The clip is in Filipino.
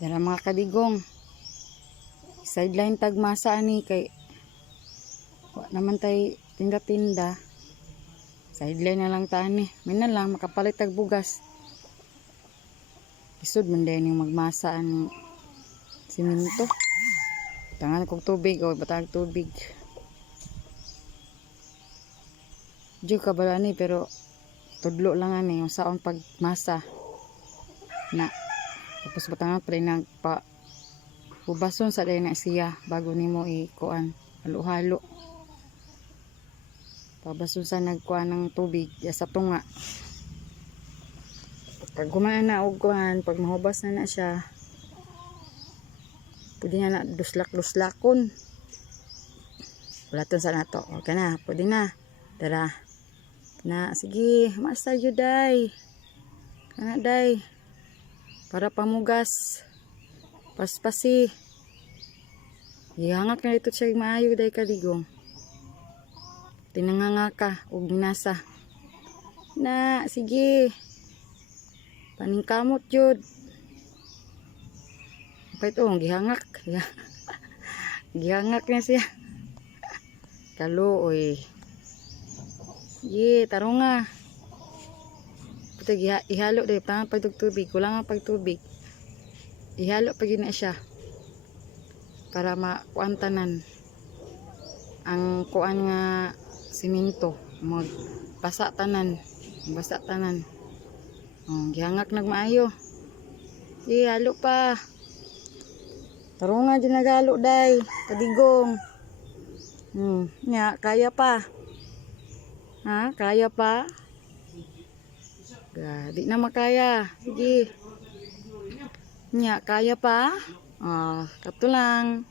Yan ang mga kadigong. Sideline tagmasa ani kay wa naman tay tinda-tinda. Sideline na lang tani. May na lang makapalit tag bugas. Isod man din yung magmasa ang siminto. Tangan kog tubig o batag tubig. Diyo kabala ni pero tudlo lang ani yung saon pagmasa na tapos batangan pa rin nagpa hubason sa day na siya bago nimo ikuan halo-halo pabason sa nagkuan ng tubig sa tunga pag gumaan na og kuan pag mahubas na siya pwede na duslak-duslakon wala sa nato okay na pwede na tara na sige master juday kana day para pamugas paspasi ihangak na dito siya maayo day kadigong tinanganga ka og minasa na sige paningkamot jud pa ito gihangak gihangak na siya kaluoy ye tarunga puto ihalo day pa pagtubig kulang ang pagtubig ihalo pa gina siya para makuantanan ang kuan nga siminto magbasa tanan gihangak nagmaayo ihalo pa tarunga dyan nagalo day kadigong nya kaya pa ha kaya pa di na makaya sige nya kaya pa kato lang